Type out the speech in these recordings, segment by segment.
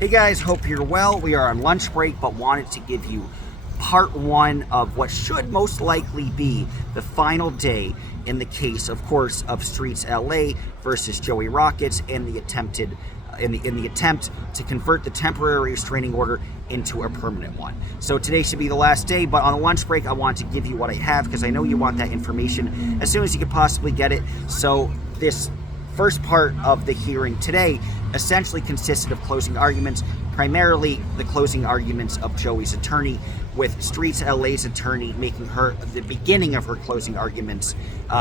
Hey guys, hope you're well. We are on lunch break, but wanted to give you part one of what should most likely be the final day in the case, of course, of Streets LA versus Joey Rockeys and the attempt to convert the temporary restraining order into a permanent one. So today should be the last day, but on the lunch break, I want to give you what I have because I know you want that information as soon as you could possibly get it. So this first part of the hearing today essentially consisted of closing arguments, primarily the closing arguments of Joey's attorney, with Streets LA's attorney making her the beginning of her closing arguments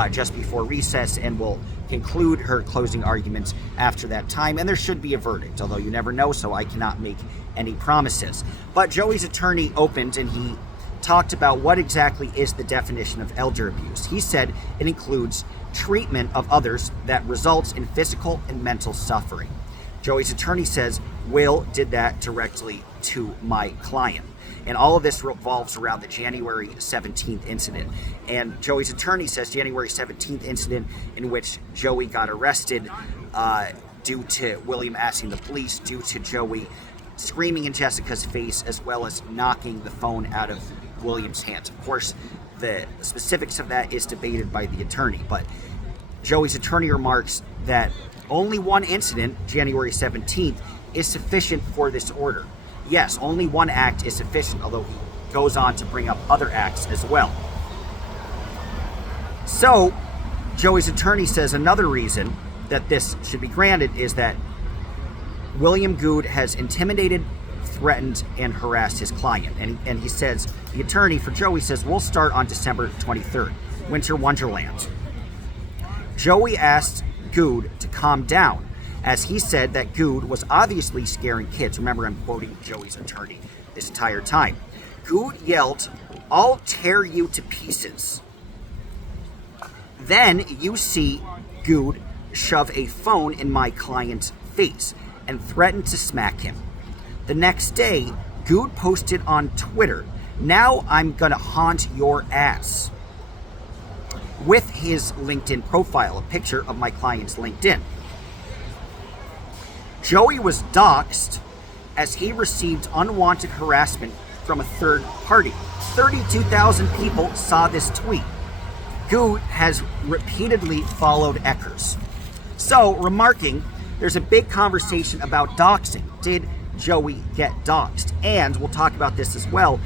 just before recess, and will conclude her closing arguments after that time. And there should be a verdict, although you never know, so I cannot make any promises. But Joey's attorney opened and he talked about what exactly is the definition of elder abuse. He said it includes treatment of others that results in physical and mental suffering. Joey's attorney says Will did that directly to my client. And all of this revolves around the January 17th incident. And Joey's attorney says January 17th incident in which Joey got arrested due to William asking the police, due to Joey screaming in Jessica's face, as well as knocking the phone out of William's hands. Of course, the specifics of that is debated by the attorney, but Joey's attorney remarks that only one incident, January 17th, is sufficient for this order. Yes, only one act is sufficient, although he goes on to bring up other acts as well. So, Joey's attorney says another reason that this should be granted is that William Good has intimidated, threatened, and harassed his client. And he says, the attorney for Joey says, we'll start on December 23rd, Winter Wonderland. Joey asked Good to calm down, as he said that Good was obviously scaring kids. Remember, I'm quoting Joey's attorney this entire time. Good yelled, "I'll tear you to pieces." Then you see Good shove a phone in my client's face and threatened to smack him. The next day, Good posted on Twitter, "Now I'm gonna haunt your ass," with his LinkedIn profile, a picture of my client's LinkedIn. Joey was doxxed as he received unwanted harassment from a third party. 32,000 people saw this tweet. Good has repeatedly followed Eckers. So, remarking, there's a big conversation about doxing. Did Joey get doxed? And we'll talk about this as well.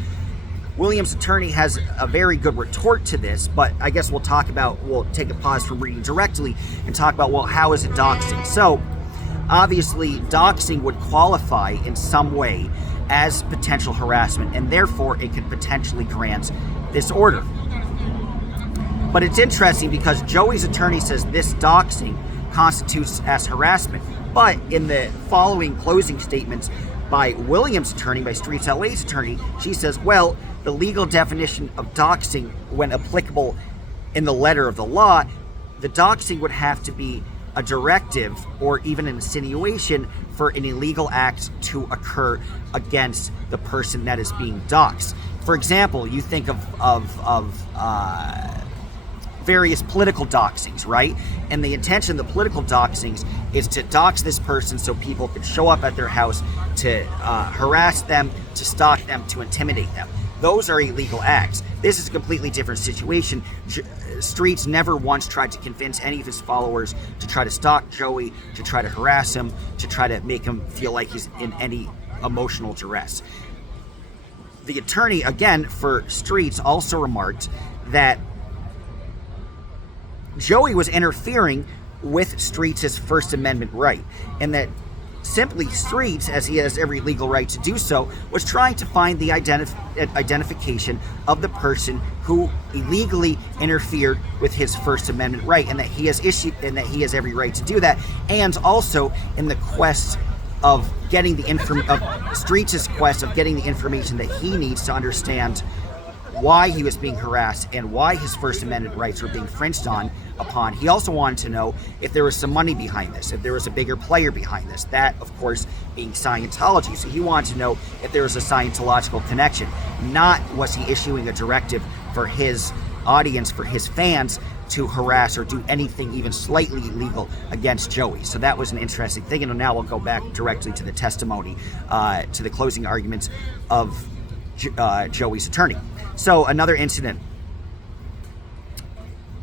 William's attorney has a very good retort to this, but I guess we'll take a pause from reading directly and talk about, well, how is it doxing? So, obviously, doxing would qualify in some way as potential harassment, and therefore it could potentially grant this order. But it's interesting because Joey's attorney says this doxing constitutes as harassment, but in the following closing statements by William's attorney, by Streets LA's attorney, she says, well, the legal definition of doxing, when applicable in the letter of the law, the doxing would have to be a directive or even an insinuation for an illegal act to occur against the person that is being doxed. For example, you think of various political doxings, right? And the intention of the political doxings is to dox this person so people can show up at their house to harass them, to stalk them, to intimidate them. Those are illegal acts. This is a completely different situation. Streets never once tried to convince any of his followers to try to stalk Joey, to try to harass him, to try to make him feel like he's in any emotional duress. The attorney, again, for Streets also remarked that Joey was interfering with Streets' First Amendment right, and that simply Streets, as he has every legal right to do so, was trying to find the identification of the person who illegally interfered with his First Amendment right, and that he has every right to do that, and also in the quest of getting Streets' quest of getting the information that he needs to understand why he was being harassed and why his First Amendment rights were being infringed upon. He also wanted to know if there was some money behind this, if there was a bigger player behind this, that, of course, being Scientology. So he wanted to know if there was a Scientological connection. Not was he issuing a directive for his audience, for his fans, to harass or do anything even slightly illegal against Joey. So that was an interesting thing. And now we'll go back directly to the testimony, to the closing arguments of Joey's attorney. So another incident.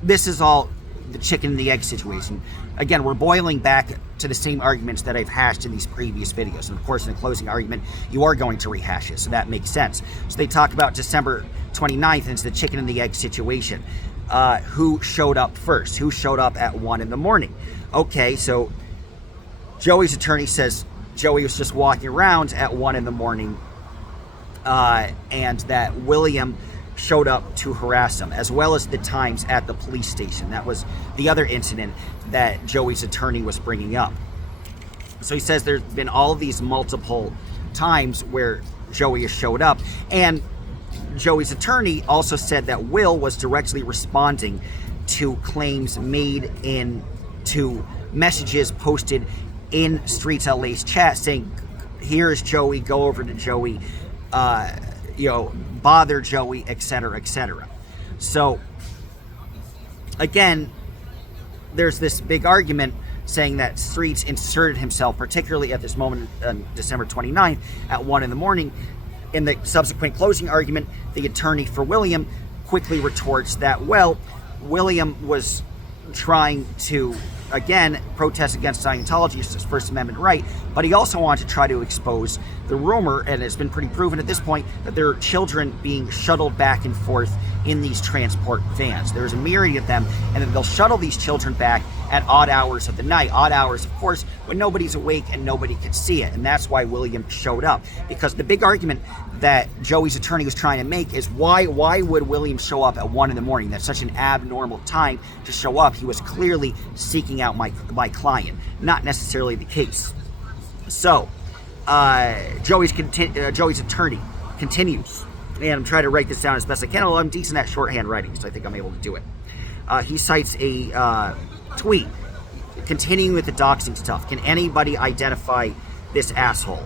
This is all the chicken and the egg situation. Again, we're boiling back to the same arguments that I've hashed in these previous videos. And of course, in the closing argument, you are going to rehash it, so that makes sense. So they talk about December 29th, and it's the chicken and the egg situation. Who showed up first? Who showed up at 1 in the morning? Okay, so Joey's attorney says Joey was just walking around at 1 in the morning, and that William showed up to harass him, as well as the times at the police station. That was the other incident that Joey's attorney was bringing up. So he says there's been all these multiple times where Joey has showed up, and Joey's attorney also said that Will was directly responding to claims made to messages posted in Streets LA's chat saying, here's Joey, go over to Joey, bother Joey, etc., etc. So again, there's this big argument saying that Streets inserted himself, particularly at this moment on December 29th at 1 in the morning. In the subsequent closing argument, the attorney for William quickly retorts that, well, William was trying to, again, protest against Scientology, it's his First Amendment right, but he also wanted to try to expose the rumor, and it's been pretty proven at this point, that there are children being shuttled back and forth in these transport vans. There's a myriad of them, and then they'll shuttle these children back at odd hours of the night. Odd hours, of course, when nobody's awake and nobody can see it, and that's why William showed up. Because the big argument that Joey's attorney was trying to make is why would William show up at 1 in the morning? That's such an abnormal time to show up. He was clearly seeking out my client. Not necessarily the case. So, Joey's attorney continues, and I'm trying to write this down as best I can, although I'm decent at shorthand writing, so I think I'm able to do it. He cites a tweet continuing with the doxing stuff. Can anybody identify this asshole?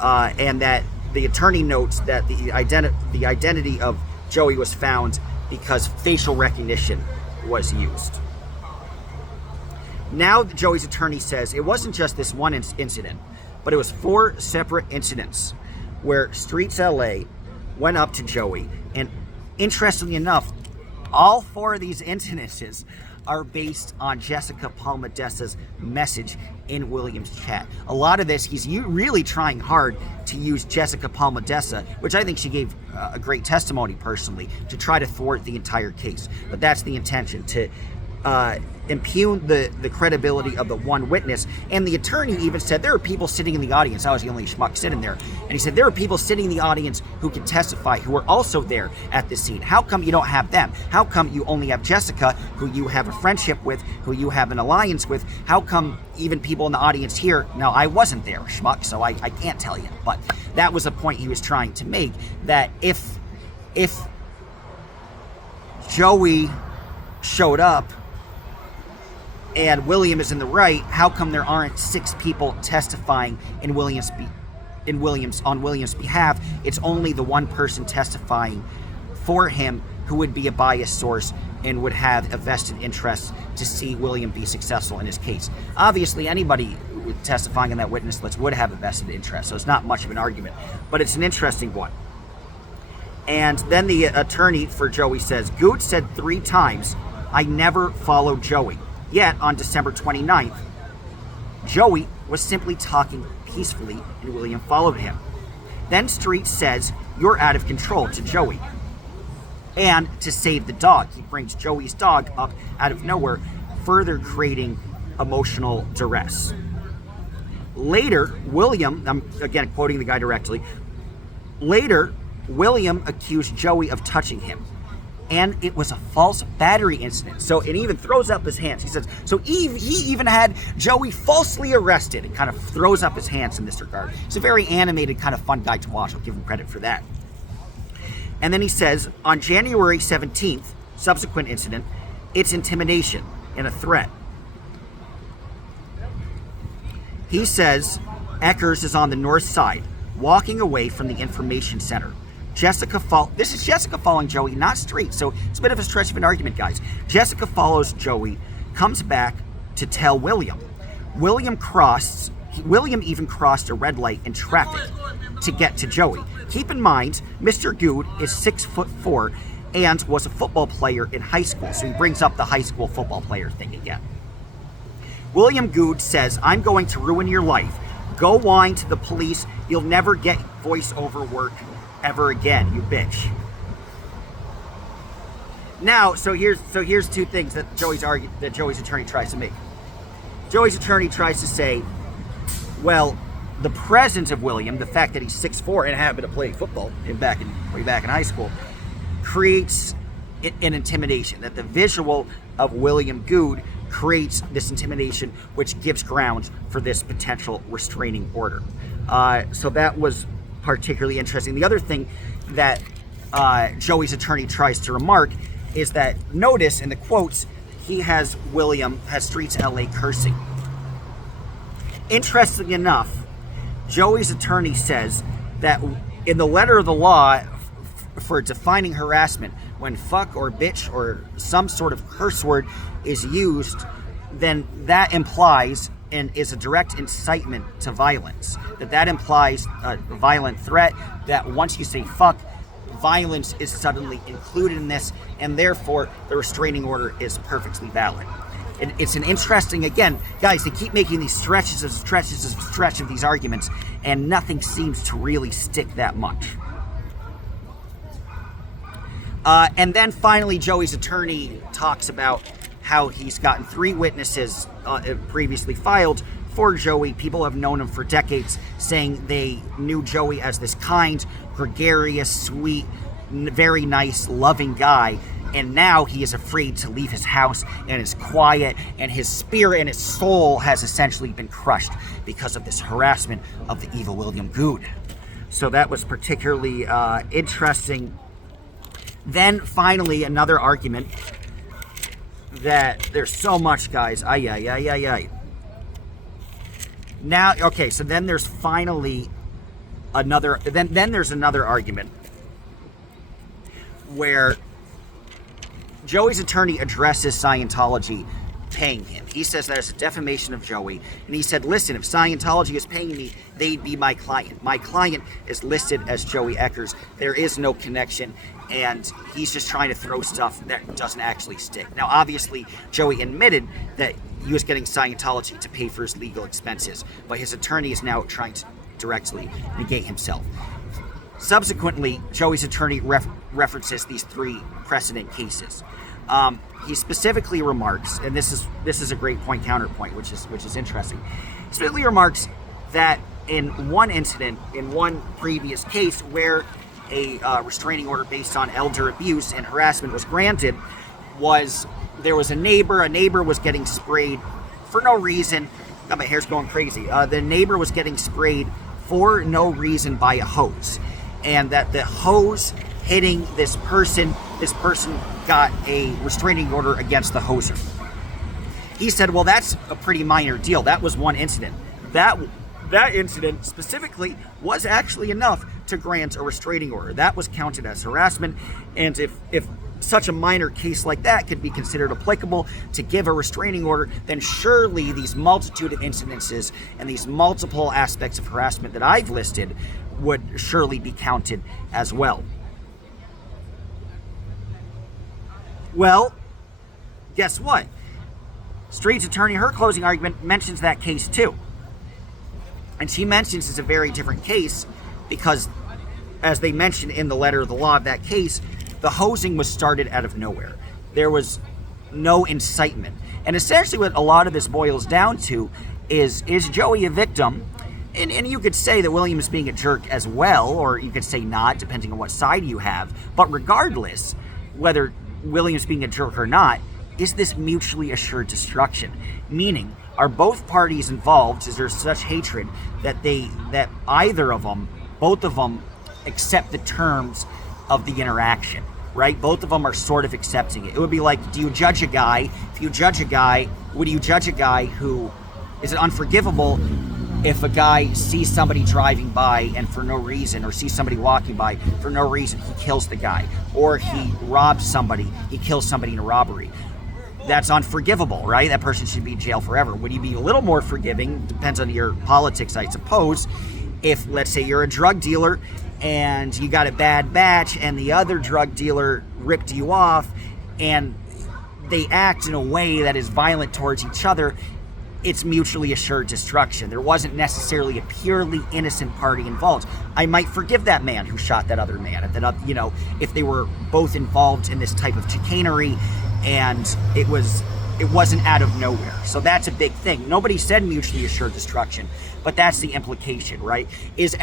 And that the attorney notes that the identity of Joey was found because facial recognition was used. Now Joey's attorney says it wasn't just this one incident, but it was 4 separate incidents where Streets LA went up to Joey, and interestingly enough, all 4 of these incidences are based on Jessica Palmadessa's message in William's chat. A lot of this, he's really trying hard to use Jessica Palmadessa, which I think she gave a great testimony personally, to try to thwart the entire case. But that's the intention, to impugn the credibility of the one witness. And the attorney even said there are people sitting in the audience. I was the only schmuck sitting there. And he said there are people sitting in the audience who can testify, who are also there at the scene. How come you don't have them? How come you only have Jessica, who you have a friendship with, who you have an alliance with? How come even people in the audience here? Now, I wasn't there, schmuck, so I can't tell you. But that was a point he was trying to make, that if Joey showed up and William is in the right, how come there aren't 6 people testifying on William's behalf? It's only the one person testifying for him who would be a biased source and would have a vested interest to see William be successful in his case. Obviously, anybody testifying on that witness list would have a vested interest, so it's not much of an argument, but it's an interesting one. And then the attorney for Joey says, Goot said 3 times, I never followed Joey. Yet, on December 29th, Joey was simply talking peacefully and William followed him. Then Street says, you're out of control to Joey. And to save the dog, he brings Joey's dog up out of nowhere, further creating emotional duress. Later, William, I'm again quoting the guy directly, later, William accused Joey of touching him. And it was a false battery incident. So it even throws up his hands. He says, so he even had Joey falsely arrested, and kind of throws up his hands in this regard. He's a very animated, kind of fun guy to watch. I'll give him credit for that. And then he says, on January 17th, subsequent incident, it's intimidation and a threat. He says Eckers is on the north side, walking away from the information center. This is Jessica following Joey, not Street. So it's a bit of a stretch of an argument, guys. Jessica follows Joey, comes back to tell William. William even crossed a red light in traffic to get to Joey. Keep in mind, Mr. Good is 6'4" and was a football player in high school. So he brings up the high school football player thing again. William Good says, I'm going to ruin your life. Go whine to the police. You'll never get voiceover work ever again, you bitch. Now, so here's two things that Joey's attorney tries to make. Joey's attorney tries to say, well, the presence of William, the fact that he's 6'4" and happened to play football way back in high school, creates an intimidation. That the visual of William Good creates this intimidation, which gives grounds for this potential restraining order. So that was particularly interesting. The other thing that Joey's attorney tries to remark is that, notice in the quotes, William has Streets LA cursing. Interestingly enough, Joey's attorney says that in the letter of the law for defining harassment, when fuck or bitch or some sort of curse word is used, then that implies and is a direct incitement to violence. That implies a violent threat, that once you say fuck, violence is suddenly included in this, and therefore the restraining order is perfectly valid. It's an interesting, again, guys, they keep making these stretches of these arguments, and nothing seems to really stick that much. And then finally, Joey's attorney talks about how he's gotten 3 witnesses previously filed for Joey. People have known him for decades, saying they knew Joey as this kind, gregarious, sweet, very nice, loving guy. And now he is afraid to leave his house and is quiet, and his spirit and his soul has essentially been crushed because of this harassment of the evil William Good. So that was particularly interesting. Then finally, another argument that there's so much, guys. Now, okay, so then there's finally another, then there's another argument where Joey's attorney addresses Scientology paying him. He says that it's a defamation of Joey, and he said, listen, if Scientology is paying me, they'd be my client. My client is listed as Joey Eckers. There is no connection, and he's just trying to throw stuff that doesn't actually stick. Now, obviously, Joey admitted that he was getting Scientology to pay for his legal expenses, but his attorney is now trying to directly negate himself. Subsequently, Joey's attorney references these 3 precedent cases. He specifically remarks, and this is a great point counterpoint, which is interesting. He specifically remarks that in one incident, in one previous case where a restraining order based on elder abuse and harassment was granted, there was a neighbor was getting sprayed for no reason. God, my hair's going crazy. The neighbor was getting sprayed for no reason by a hose, and that the hose hitting this person got a restraining order against the hoser. He said, well, that's a pretty minor deal. That was one incident. That incident specifically was actually enough to grant a restraining order. That was counted as harassment, and if such a minor case like that could be considered applicable to give a restraining order, then surely these multitude of incidences and these multiple aspects of harassment that I've listed would surely be counted as well. Well, guess what? Street's attorney, her closing argument, mentions that case too. And she mentions it's a very different case because, as they mentioned in the letter of the law of that case, the hosing was started out of nowhere. There was no incitement. And essentially what a lot of this boils down to is Joey a victim? And you could say that William is being a jerk as well, or you could say not, depending on what side you have. But regardless, whether William's being a jerk or not, is this mutually assured destruction? Meaning, are both parties involved? Is there such hatred that both of them accept the terms of the interaction, right? Both of them are sort of accepting it. It would be like, do you judge a guy? If you judge a guy, would you judge a guy who, is it unforgivable if a guy sees somebody driving by and for no reason, or sees somebody walking by for no reason, he kills the guy, or he robs somebody, he kills somebody in a robbery. That's unforgivable, right? That person should be in jail forever. Would you be a little more forgiving? Depends on your politics, I suppose. If, let's say, you're a drug dealer and you got a bad batch and the other drug dealer ripped you off and they act in a way that is violent towards each other, it's mutually assured destruction. There wasn't necessarily a purely innocent party involved. I might forgive that man who shot that other man, if they were both involved in this type of chicanery and it wasn't out of nowhere. So that's a big thing. Nobody said mutually assured destruction, but that's the implication, right? Is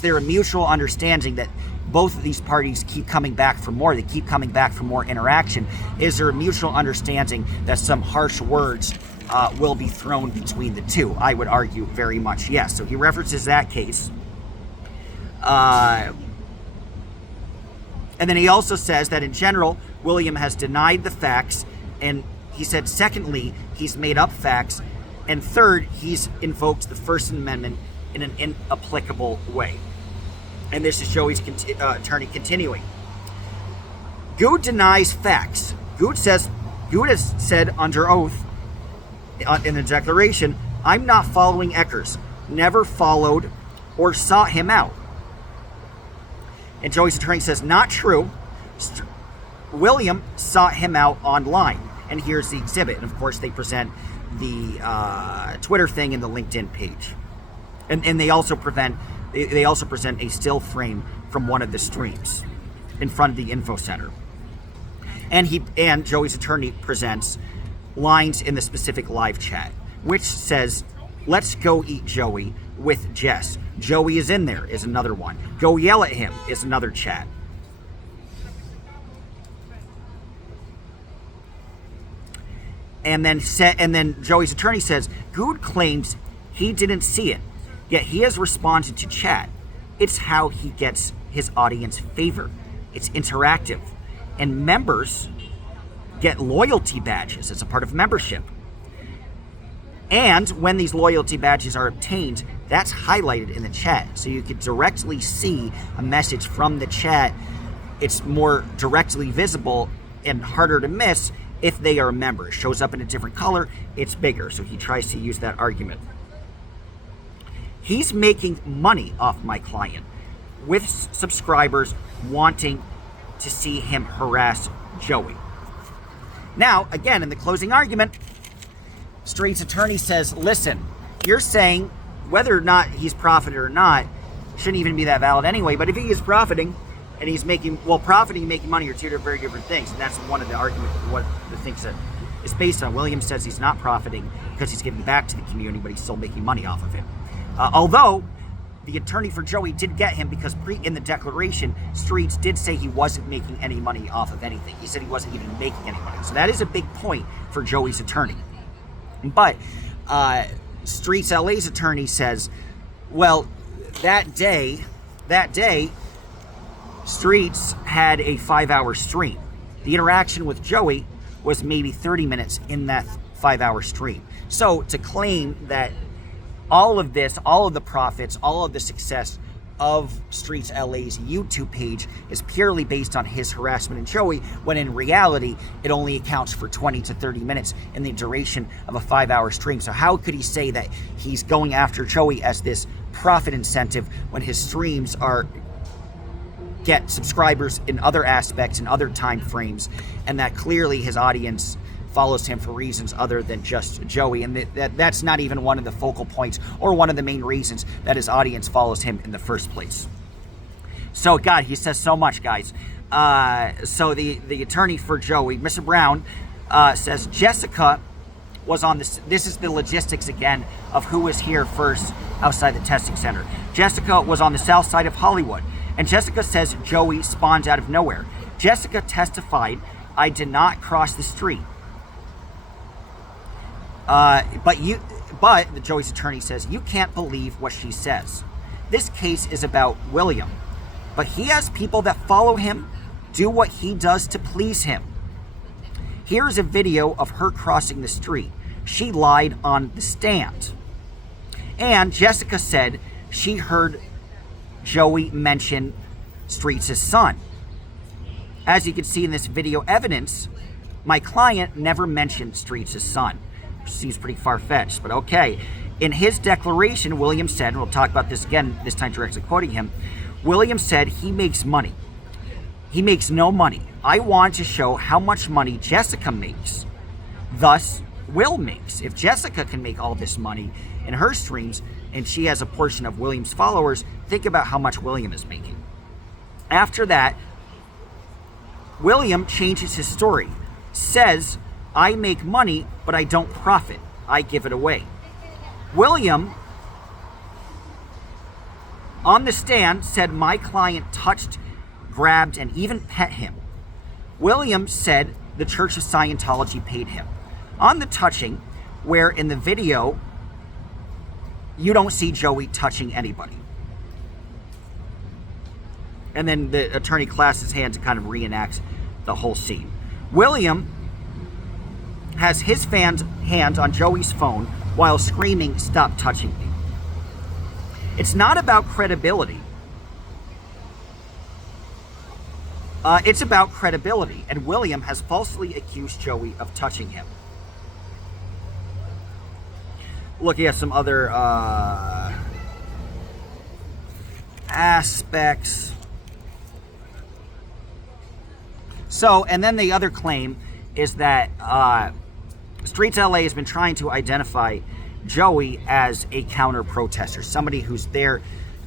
there a mutual understanding that both of these parties keep coming back for more? They keep coming back for more interaction. Is there a mutual understanding that some harsh words will be thrown between the two? I would argue very much yes. So he references that case. And then he also says that in general, William has denied the facts, and he said, secondly, he's made up facts, and third, he's invoked the First Amendment in an inapplicable way. And this is Joey's attorney continuing. Good denies facts. Good has said under oath in the declaration, I'm not following Eckers, never followed or sought him out. And Joey's attorney says, not true. William sought him out online. And here's the exhibit. And of course, they present the Twitter thing and the LinkedIn page. And they also present a still frame from one of the streams in front of the info center. And Joey's attorney presents lines in the specific live chat, which says, let's go eat Joey with Jess. Joey is in there is another one. Go yell at him is another chat. And then Joey's attorney says, Good claims he didn't see it, yet he has responded to chat. It's how he gets his audience favor. It's interactive. And members get loyalty badges as a part of membership. And when these loyalty badges are obtained, that's highlighted in the chat. So you could directly see a message from the chat. It's more directly visible and harder to miss if they are a member. It shows up in a different color, it's bigger. So he tries to use that argument. He's making money off my client with subscribers wanting to see him harass Joey. Now, again, in the closing argument, Street's attorney says, listen, you're saying whether or not he's profited or not shouldn't even be that valid anyway, but if he is profiting and he's profiting and making money are two very different things, and that's one of the arguments, what the things that is based on. Williams says he's not profiting because he's giving back to the community, but he's still making money off of it. Although the attorney for Joey did get him because in the declaration, Streets did say he wasn't making any money off of anything. He said he wasn't even making any money. So that is a big point for Joey's attorney. But Streets LA's attorney says, well, that day, Streets had a 5-hour stream. The interaction with Joey was maybe 30 minutes in that 5-hour stream. So to claim that all of this, all of the profits, all of the success of Streets LA's YouTube page is purely based on his harassment of Joey, when in reality, it only accounts for 20 to 30 minutes in the duration of a 5-hour stream. So how could he say that he's going after Joey as this profit incentive when his streams get subscribers in other aspects, in other time frames, and that clearly his audience follows him for reasons other than just Joey, and that's not even one of the focal points or one of the main reasons that his audience follows him in the first place. So, God, he says so much, guys. So the attorney for Joey, Mr. Brown, says Jessica was on this. This is the logistics again of who was here first outside the testing center. Jessica was on the south side of Hollywood, and Jessica says Joey spawned out of nowhere. Jessica testified, I did not cross the street. But the Joey's attorney says, you can't believe what she says. This case is about William, but he has people that follow him, do what he does to please him. Here's a video of her crossing the street. She lied on the stand. And Jessica said she heard Joey mention Streets' son. As you can see in this video evidence, my client never mentioned Streets' son. Seems pretty far-fetched, but okay. In his declaration, William said, and we'll talk about this again, this time directly quoting him, William said he makes money. He makes no money. I want to show how much money Jessica makes. Thus, Will makes. If Jessica can make all this money in her streams, and she has a portion of William's followers, think about how much William is making. After that, William changes his story. Says, I make money, but I don't profit. I give it away. William, on the stand, said my client touched, grabbed, and even pet him. William said the Church of Scientology paid him. On the touching, where in the video, you don't see Joey touching anybody. And then the attorney clasps his hands and kind of reenacts the whole scene. William has his hands on Joey's phone while screaming, "Stop touching me." It's not about credibility. It's about credibility, and William has falsely accused Joey of touching him. Looking at some other aspects. So, and then the other claim is that Streets LA has been trying to identify Joey as a counter-protester, somebody who's there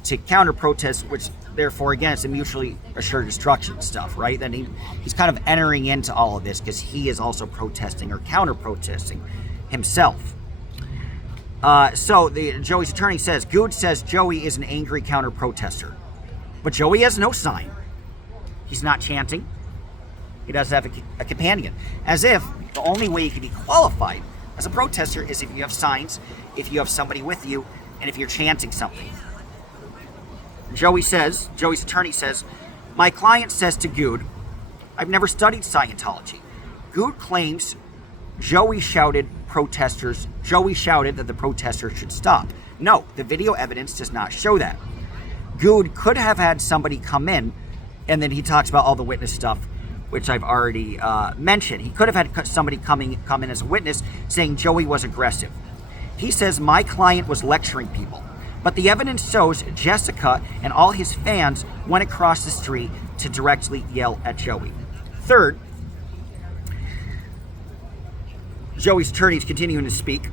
to counter-protest, which therefore, again, it's a mutually assured destruction stuff, right? Then he's kind of entering into all of this because he is also protesting or counter-protesting himself. So Joey's attorney says, Good says Joey is an angry counter-protester. But Joey has no sign. He's not chanting. He doesn't have a companion. As if the only way you can be qualified as a protester is if you have signs, if you have somebody with you, and if you're chanting something. Joey's attorney says, my client says to Good, I've never studied Scientology. Good claims Joey shouted that the protesters should stop. No, the video evidence does not show that. Good could have had somebody come in, and then he talks about all the witness stuff, which I've already mentioned. He could have had somebody come in as a witness saying Joey was aggressive. He says my client was lecturing people. But the evidence shows Jessica and all his fans went across the street to directly yell at Joey. Third, Joey's attorney is continuing to speak.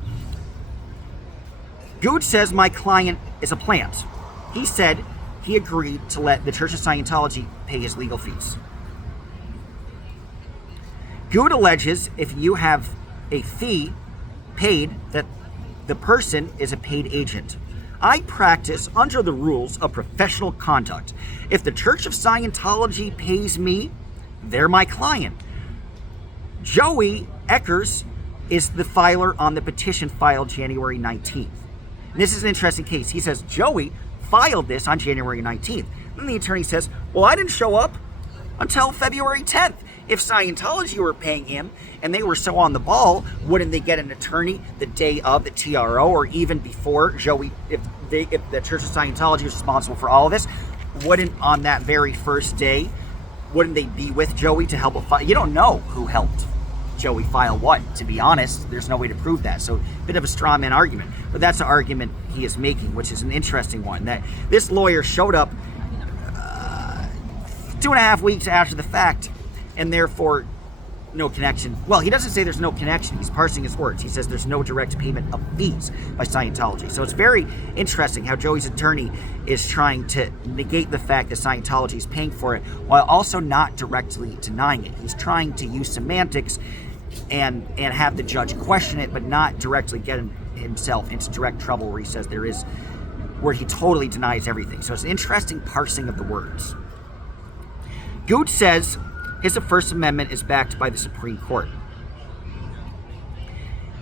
Good says my client is a plant. He said he agreed to let the Church of Scientology pay his legal fees. Good alleges if you have a fee paid that the person is a paid agent. I practice under the rules of professional conduct. If the Church of Scientology pays me, they're my client. Joey Eckers is the filer on the petition filed January 19th. And this is an interesting case. He says Joey filed this on January 19th. And the attorney says, well, I didn't show up until February 10th. If Scientology were paying him and they were so on the ball, wouldn't they get an attorney the day of the TRO or even before Joey, if the Church of Scientology was responsible for all of this, wouldn't on that very first day, wouldn't they be with Joey to help him file? You don't know who helped Joey file what, to be honest. There's no way to prove that. So a bit of a straw man argument. But that's the argument he is making, which is an interesting one. That this lawyer showed up 2.5 weeks after the fact, and therefore no connection. Well, he doesn't say there's no connection. He's parsing his words. He says there's no direct payment of fees by Scientology. So it's very interesting how Joey's attorney is trying to negate the fact that Scientology is paying for it while also not directly denying it. He's trying to use semantics and have the judge question it, but not directly get himself into direct trouble where he says where he totally denies everything. So it's an interesting parsing of the words. Good says his First Amendment is backed by the Supreme Court.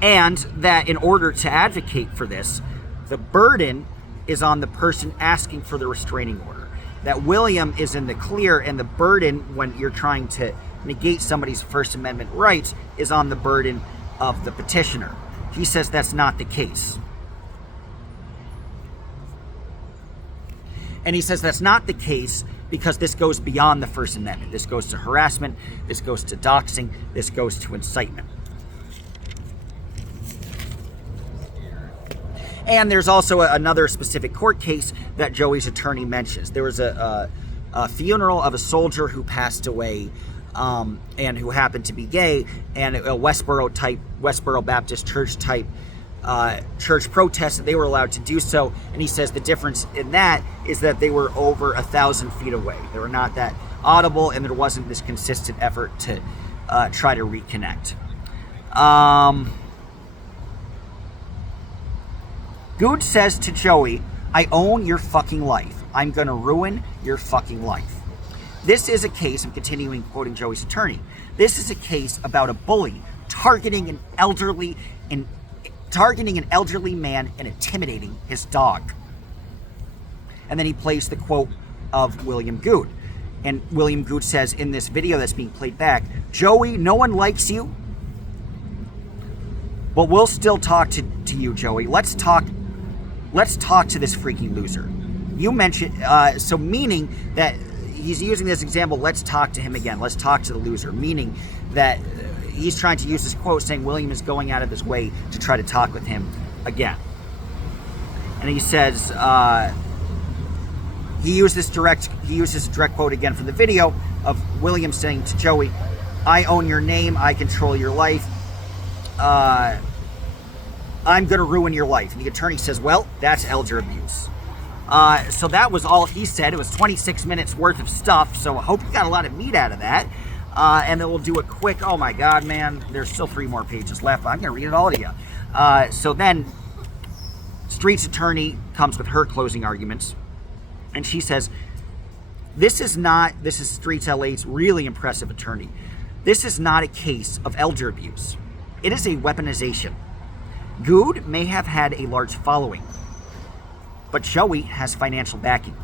And that in order to advocate for this, the burden is on the person asking for the restraining order. That William is in the clear, and the burden when you're trying to negate somebody's First Amendment rights is on the burden of the petitioner. He says that's not the case. And he says that's not the case because this goes beyond the First Amendment. This goes to harassment, this goes to doxing, this goes to incitement. And there's also another specific court case that Joey's attorney mentions. There was a funeral of a soldier who passed away and who happened to be gay, and a Westboro Baptist Church type church protest that they were allowed to do so. And he says the difference in that is that they were over 1,000 feet away. They were not that audible, and there wasn't this consistent effort to try to reconnect. Good says to Joey, I own your fucking life. I'm going to ruin your fucking life. This is a case, I'm continuing quoting Joey's attorney, this is a case about a bully targeting an elderly man and intimidating his dog. And then he plays the quote of William Good. And William Good says in this video that's being played back, Joey, no one likes you, but we'll still talk to you, Joey. Let's talk to this freaking loser. You mentioned, so meaning that he's using this example, let's talk to him again. Let's talk to the loser. Meaning that he's trying to use this quote saying William is going out of his way to try to talk with him again. And he says, he used this direct quote again from the video of William saying to Joey, I own your name, I control your life, I'm going to ruin your life. And the attorney says, well, that's elder abuse. So that was all he said. It was 26 minutes worth of stuff, so I hope you got a lot of meat out of that. And then we'll do a quick, oh my God, man, there's still 3 more pages left. I'm going to read it all to you. So then Street's attorney comes with her closing arguments, and she says, this is Street's LA's really impressive attorney. This is not a case of elder abuse. It is a weaponization. Good may have had a large following, but Joey has financial backing.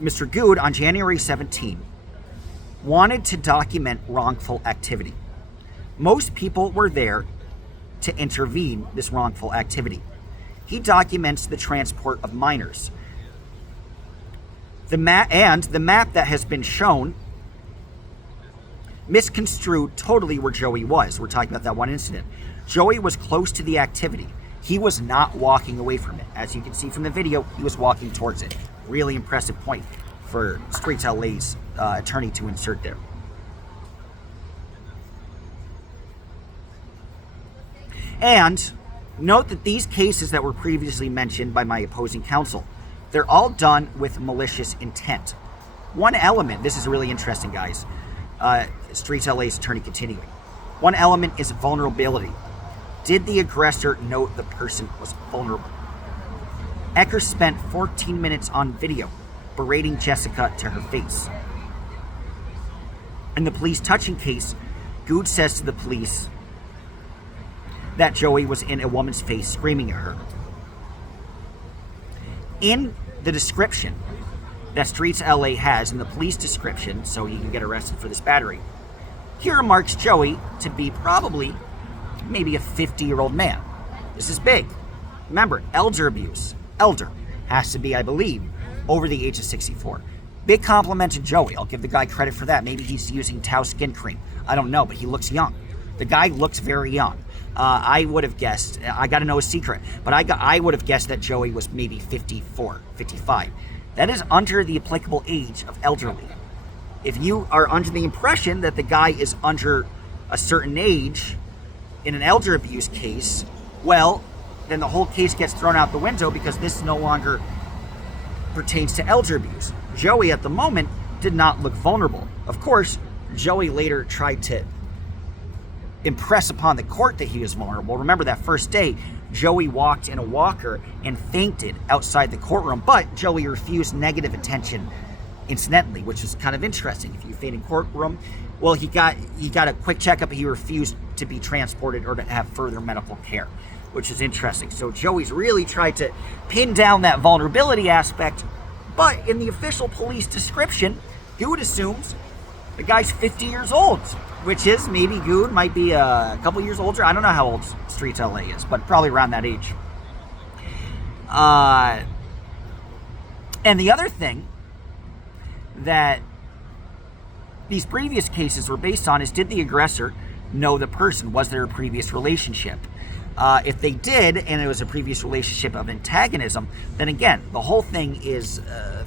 Mr. Good, on January 17, wanted to document wrongful activity. Most people were there to intervene this wrongful activity. He documents the transport of minors. The map that has been shown misconstrued totally where Joey was. We're talking about that one incident. Joey was close to the activity. He was not walking away from it. As you can see from the video, he was walking towards it. Really impressive point for Streets LA's attorney to insert there. And note that these cases that were previously mentioned by my opposing counsel, they're all done with malicious intent. One element, this is really interesting, guys. Streets LA's attorney continuing. One element is vulnerability. Did the aggressor note the person was vulnerable? Ecker spent 14 minutes on video berating Jessica to her face. In the police touching case, Good says to the police that Joey was in a woman's face screaming at her. In the description that Streets LA has in the police description, so he can get arrested for this battery, he remarks Joey to be probably maybe a 50-year-old man. This is big. Remember, elder abuse. Elder has to be, I believe, over the age of 64. Big compliment to Joey. I'll give the guy credit for that. Maybe he's using Tao skin cream. I don't know, but he looks young. The guy looks very young. I would have guessed, I got to know his secret, but I would have guessed that Joey was maybe 54, 55. That is under the applicable age of elderly. If you are under the impression that the guy is under a certain age in an elder abuse case, well, then the whole case gets thrown out the window because this no longer pertains to elder abuse. Joey at the moment did not look vulnerable. Of course, Joey later tried to impress upon the court that he was vulnerable. Remember that first day, Joey walked in a walker and fainted outside the courtroom, but Joey refused negative attention incidentally, which is kind of interesting. If you faint in courtroom, well, he got a quick checkup. He refused to be transported or to have further medical care, which is interesting. So Joey's really tried to pin down that vulnerability aspect, but in the official police description, Good assumes The guy's 50 years old, which is maybe Good might be a couple years older. I don't know how old Streets LA is, but probably around that age. And the other thing that these previous cases were based on is, did the aggressor know the person? Was there a previous relationship? If they did, and it was a previous relationship of antagonism, then again, the whole thing is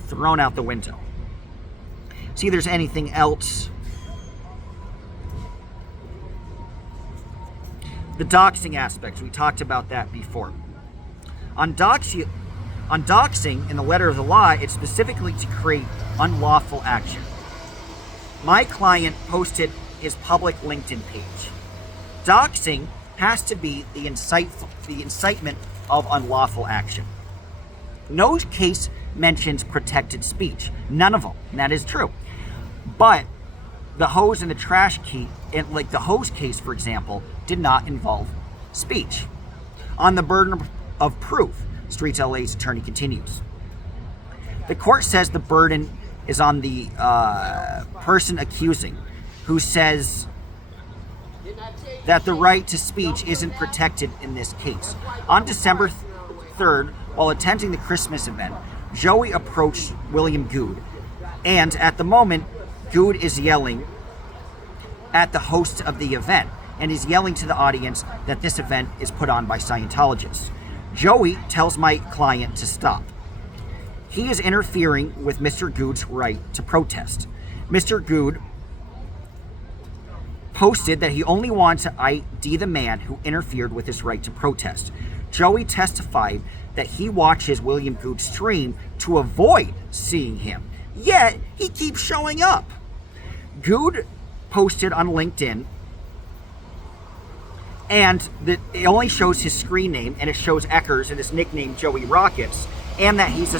thrown out the window. See if there's anything else. The doxing aspects, we talked about that before. On doxing, in the letter of the law, it's specifically to create unlawful action. My client posted his public LinkedIn page. Doxing has to be the incitement of unlawful action. No case mentions protected speech. None of them. And that is true. But the hose and the trash key, like the hose case, for example, did not involve speech. On the burden of proof, Streets LA's attorney continues. The court says the burden is on the person accusing, who says that the right to speech isn't protected in this case. On December 3rd, while attending the Christmas event, Joey approached William Good, and at the moment, Good is yelling at the host of the event, and is yelling to the audience that this event is put on by Scientologists. Joey tells my client to stop. He is interfering with Mr. Good's right to protest. Mr. Good posted that he only wants to ID the man who interfered with his right to protest. Joey testified that he watches William Good stream to avoid seeing him, yet he keeps showing up. Good posted on LinkedIn, and it only shows his screen name, and it shows Eckers and his nickname Joey Rockeys, and that he's an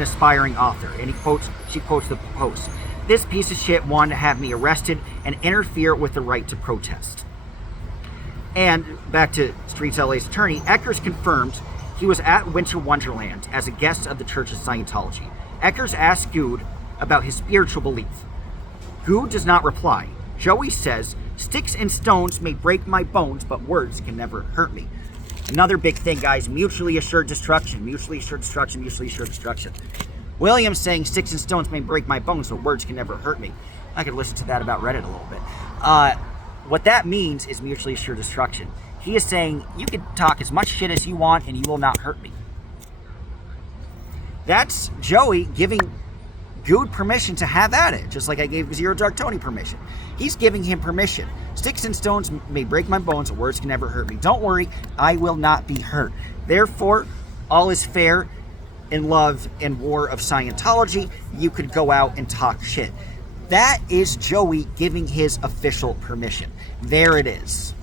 aspiring author. And she quotes the post. This piece of shit wanted to have me arrested and interfere with the right to protest. And back to Streets LA's attorney, Eckers confirmed he was at Winter Wonderland as a guest of the Church of Scientology. Eckers asked Good about his spiritual belief. Good does not reply. Joey says, "Sticks and stones may break my bones, but words can never hurt me." Another big thing, guys, mutually assured destruction, mutually assured destruction, mutually assured destruction. William saying, "Sticks and stones may break my bones, but words can never hurt me." I could listen to that about Reddit a little bit. What that means is mutually assured destruction. He is saying, you can talk as much shit as you want and you will not hurt me. That's Joey giving Good permission to have at it, just like I gave Zero Dark Tony permission. He's giving him permission. Sticks and stones may break my bones, but words can never hurt me. Don't worry, I will not be hurt. Therefore, all is fair in love and war of Scientology. You could go out and talk shit. That is Joey giving his official permission. There it is.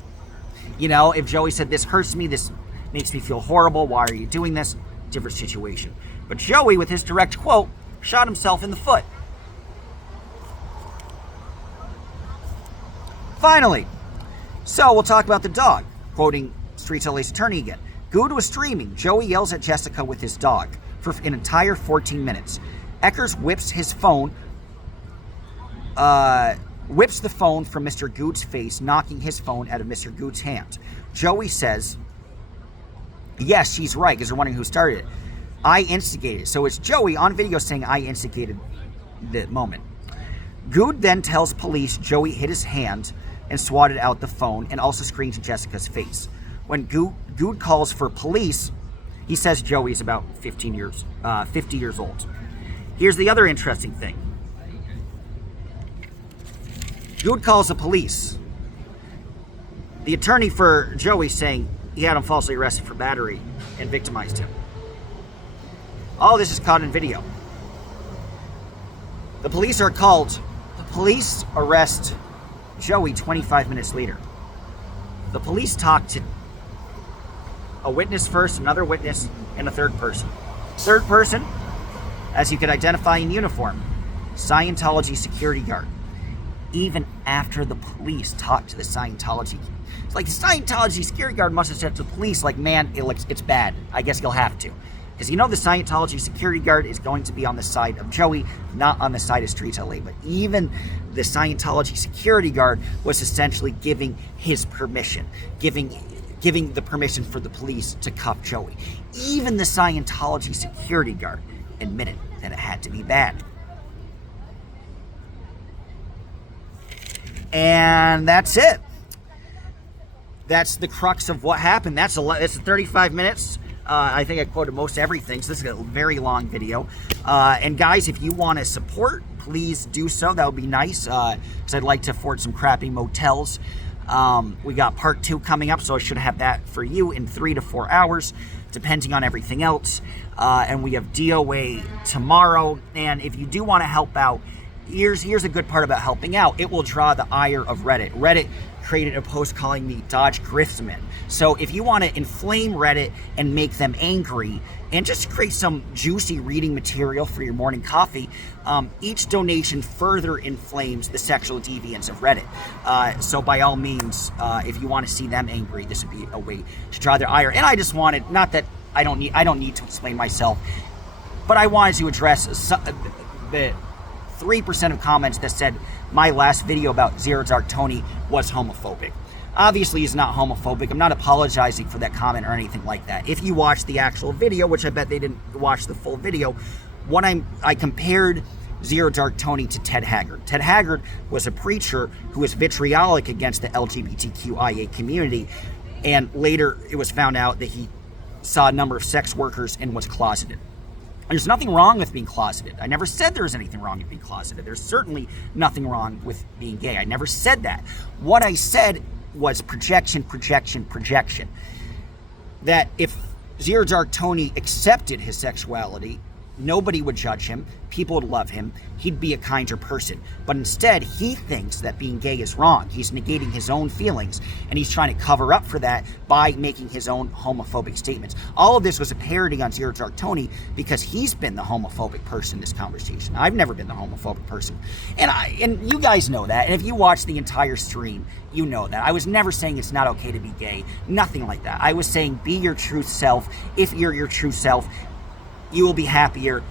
You know, if Joey said, "This hurts me, this makes me feel horrible, why are you doing this?" Different situation. But Joey, with his direct quote, shot himself in the foot. Finally, so we'll talk about the dog. Quoting Streets LA's attorney again. Good was streaming. Joey yells at Jessica with his dog for an entire 14 minutes. Eckers whips his phone, whips the phone from Mr. Good's face, knocking his phone out of Mr. Good's hand. Joey says, "Yes, she's right," because they're wondering who started it. "I instigated." So it's Joey on video saying, "I instigated the moment." Good then tells police Joey hit his hand and swatted out the phone, and also screams in Jessica's face. When Good calls for police, he says Joey is about 50 years old. Here's the other interesting thing. Good calls the police. The attorney for Joey saying he had him falsely arrested for battery and victimized him. All this is caught in video. The police are called. The police arrest Joey 25 minutes later. The police talk to a witness first, another witness, and a third person. Third person, as you can identify in uniform, Scientology security guard. Even after the police talk to the Scientology, it's like the Scientology security guard must have said to the police, like, "Man, it's bad. I guess you'll have to." Because you know the Scientology security guard is going to be on the side of Joey, not on the side of Streets LA. But even the Scientology security guard was essentially giving his permission, giving the permission for the police to cuff Joey. Even the Scientology security guard admitted that it had to be bad. And that's it. That's the crux of what happened. It's 35 minutes. I think I quoted most everything, so this is a very long video. And guys, if you want to support, please do so. That would be nice, because I'd like to afford some crappy motels. We got part 2 coming up, so I should have that for you in 3 to 4 hours, depending on everything else. And we have DOA tomorrow. And if you do want to help out, here's a good part about helping out. It will draw the ire of Reddit. Reddit created a post calling me Dodge Griffman. So if you want to inflame Reddit and make them angry and just create some juicy reading material for your morning coffee, each donation further inflames the sexual deviance of Reddit. So by all means, if you want to see them angry, this would be a way to draw their ire. And I just wanted, not that I don't need to explain myself, but I wanted to address the 3% of comments that said my last video about Zero Dark Tony was homophobic. Obviously, he's not homophobic. I'm not apologizing for that comment or anything like that. If you watch the actual video, which I bet they didn't watch the full video, I compared Zero Dark Tony to Ted Haggard. Ted Haggard was a preacher who was vitriolic against the LGBTQIA community, and later it was found out that he saw a number of sex workers and was closeted. There's nothing wrong with being closeted. I never said there was anything wrong with being closeted. There's certainly nothing wrong with being gay. I never said that. What I said was projection. That if Zero Dark Tony accepted his sexuality, nobody would judge him. People would love him. He'd be a kinder person. But instead, he thinks that being gay is wrong. He's negating his own feelings, and he's trying to cover up for that by making his own homophobic statements. All of this was a parody on Zero Dark Tony because he's been the homophobic person in this conversation. I've never been the homophobic person. And you guys know that. And if you watch the entire stream, you know that. I was never saying it's not okay to be gay. Nothing like that. I was saying be your true self. If you're your true self, you will be happier.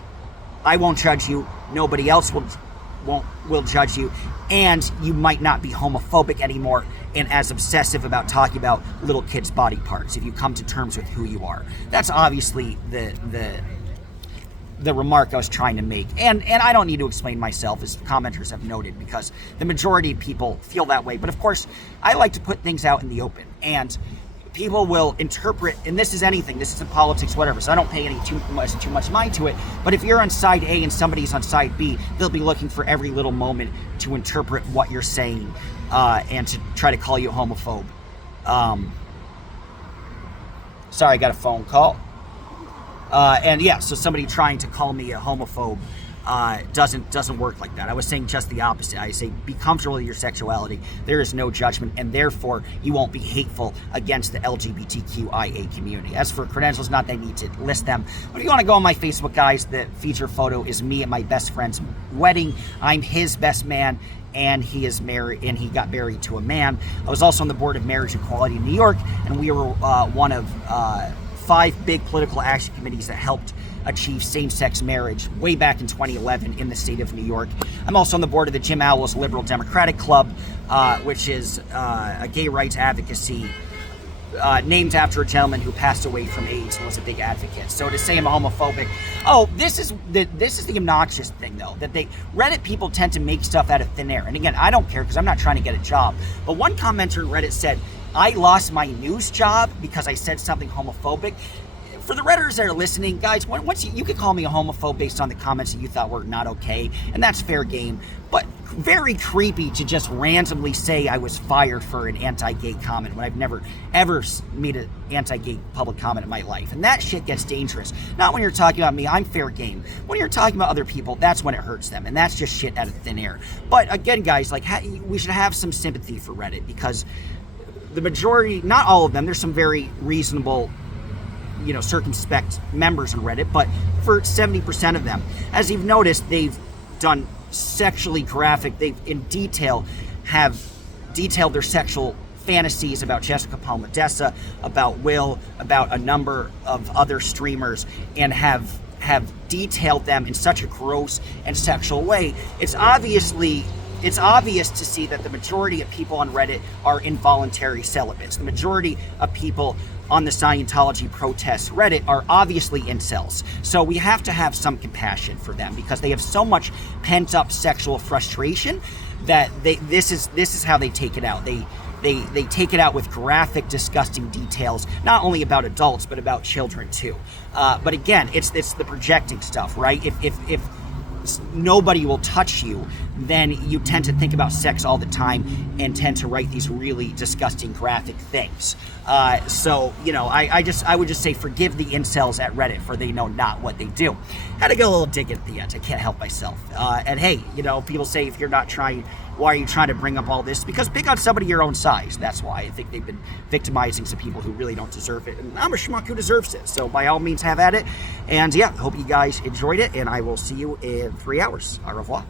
I won't judge you. Nobody else will judge you. And you might not be homophobic anymore and as obsessive about talking about little kids' body parts if you come to terms with who you are. That's obviously the remark I was trying to make. And I don't need to explain myself, as commenters have noted, because the majority of people feel that way. But of course, I like to put things out in the open. And people will interpret, and this is anything, this isn't politics, whatever, so I don't pay too much mind to it. But if you're on side A and somebody's on side B, they'll be looking for every little moment to interpret what you're saying and to try to call you a homophobe. Sorry, I got a phone call. And yeah, so somebody trying to call me a homophobe doesn't work like that. I was saying just the opposite. I say be comfortable with your sexuality. There is no judgment, and therefore you won't be hateful against the LGBTQIA community. As for credentials, not that I need to list them, but if you want to go on my Facebook, guys, the feature photo is me at my best friend's wedding. I'm his best man, and he is married, and he got married to a man. I was also on the board of Marriage Equality in New York, and we were one of 5 big political action committees that helped achieve same-sex marriage way back in 2011 in the state of New York. I'm also on the board of the Jim Owls Liberal Democratic Club, which is a gay rights advocacy named after a gentleman who passed away from AIDS and was a big advocate. So to say I'm homophobic, this is the obnoxious thing, though, that Reddit people tend to make stuff out of thin air. And again, I don't care because I'm not trying to get a job. But one commenter on Reddit said, I lost my news job because I said something homophobic. For the Redditors that are listening, guys, once you could call me a homophobe based on the comments that you thought were not okay, and that's fair game. But very creepy to just randomly say I was fired for an anti-gay comment when I've never, ever made an anti-gay public comment in my life. And that shit gets dangerous. Not when you're talking about me, I'm fair game. When you're talking about other people, that's when it hurts them. And that's just shit out of thin air. But again, guys, we should have some sympathy for Reddit, because the majority, not all of them, there's some very reasonable, circumspect members on Reddit, but for 70% of them, as you've noticed, they've done sexually graphic, have detailed their sexual fantasies about Jessica Palmadessa, about Will, about a number of other streamers, and have detailed them in such a gross and sexual way. It's obvious to see that the majority of people on Reddit are involuntary celibates. The majority of people on the Scientology protest Reddit are obviously incels. So we have to have some compassion for them because they have so much pent up sexual frustration that this is how they take it out. They take it out with graphic, disgusting details, not only about adults, but about children too. But again, it's the projecting stuff, right? If nobody will touch you, then you tend to think about sex all the time and tend to write these really disgusting graphic things. So, you know, I would just say forgive the incels at Reddit, for they know not what they do. Had to go a little dig at the end. I can't help myself. And hey, you know, people say if you're not trying, why are you trying to bring up all this? Because pick on somebody your own size. That's why. I think they've been victimizing some people who really don't deserve it. And I'm a schmuck who deserves it. So by all means, have at it. And yeah, hope you guys enjoyed it. And I will see you in 3 hours. Au revoir.